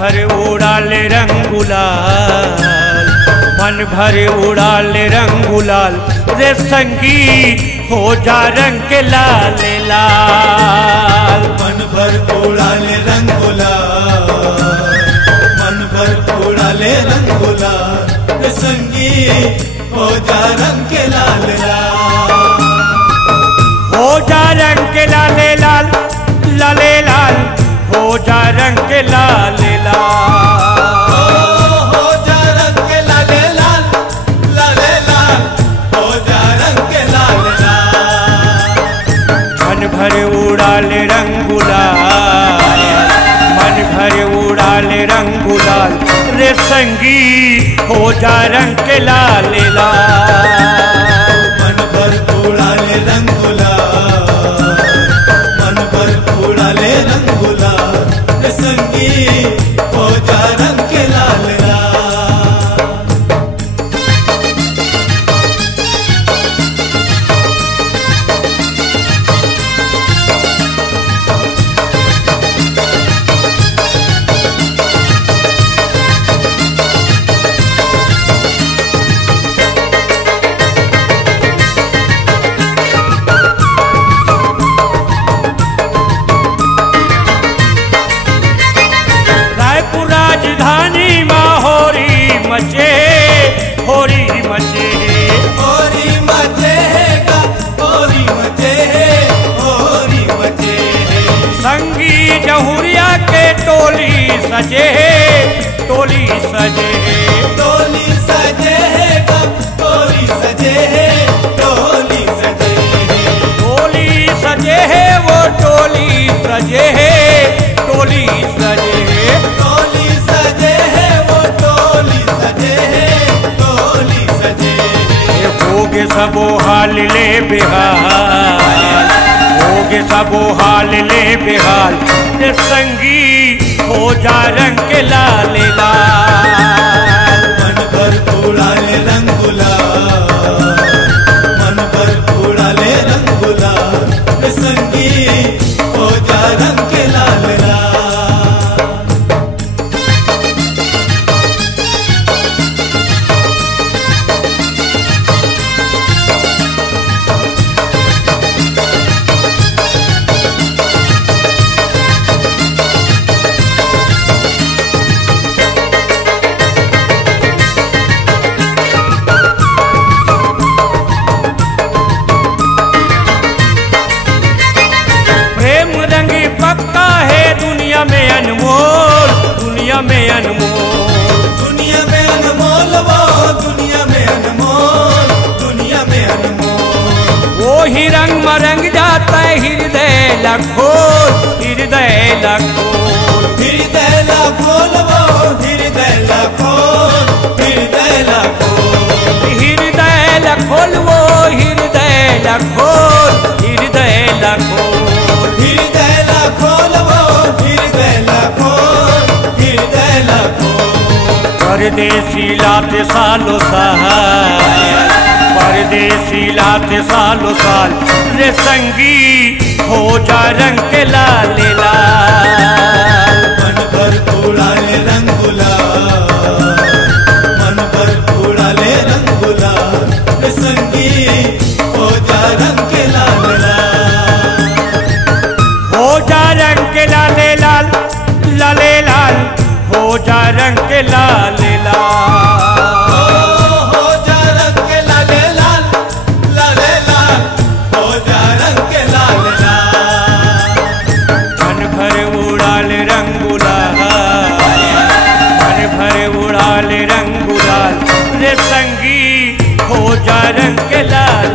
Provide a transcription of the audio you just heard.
भर उड़ाले रंग गुलाल, मन भर उड़ाले रंग गुलाल रे संगी हो जा रंग के लाल लाल। मन भर उड़ाले रंग गुलाल, मन भर उड़ाले रंग गुलाल रे संगी हो जा रंग के लाल लाल। हो जा रंग के लाल लाल लाले लाल, हो जा रंग के लाल लाल। हो जा रंग के लाल लाल लाले लाल, हो जा रंग के लाल लाल। मन भर उड़ाले रंग गुलाल, मन भर उड़ाले रंग गुलाल रे संगी हो जा रंग के लाल लाल। मन भर उड़ाले रंग गुलाल, मन भर उड़ाले रंग गुलाल रे संगी हो जा रंग के लाल लाल। राजधानी माँ होरी मचे, होरी मचे, होरी मचे गा, होरी मचे, होरी मचे। संगी जहुरिया के टोली सजे, टोली सजे, टोली सजे गा, टोली सजे, टोली सजे। टोली सजे है वो टोली सजे है, टोली सजे है, टोली सजे है वो टोली सजे है, टोली सजे। होगे सबो हाल ले बेहाल, होगे सबो हाल ले बेहाल रे संगी हो जा रंग के लाल लाल। मन भर उड़ाले रंग गुलाल, मन भर उड़ाले रंग गुलाल रे संगी हो जा रंग के लाल लाल। प्रेम रंगी पक्का है दुनिया में अनमोल, दुनिया में अनमोल, दुनिया में अनमोल वो, दुनिया में अनमोल, दुनिया में अनमोल। वो ही रंग मरंग जाता है हृदय लखोल, हृदय लखोल, हृदय लखोल वो, हृदय लखोल, हृदय लखोल। हृदय लखोल वो हृदय लखोल, हृदय लखोल, हृदय लखोल वो, हृदय लखोल, हृदय लखोल। परदेसी लाते सालों साल, परदेसी लाते सालों साल रे संगी हो जा रंग के लाल लाल। मन भर उड़ाले रंग गुलाल, मन भर उड़ाले रंग गुलाल रे संगी हो जा रंग के लाल लाल। हो जा रंग के लाल लाल लाले लाल, हो जा रंग के लाल लाल। हो जा रंग के लाल लाल लाले लाल, हो जा रंग के लाल लाल। मन भर उड़ाले रंग गुलाल, मन भर उड़ाले रंग गुलाल रे संगी हो जा रंग के लाल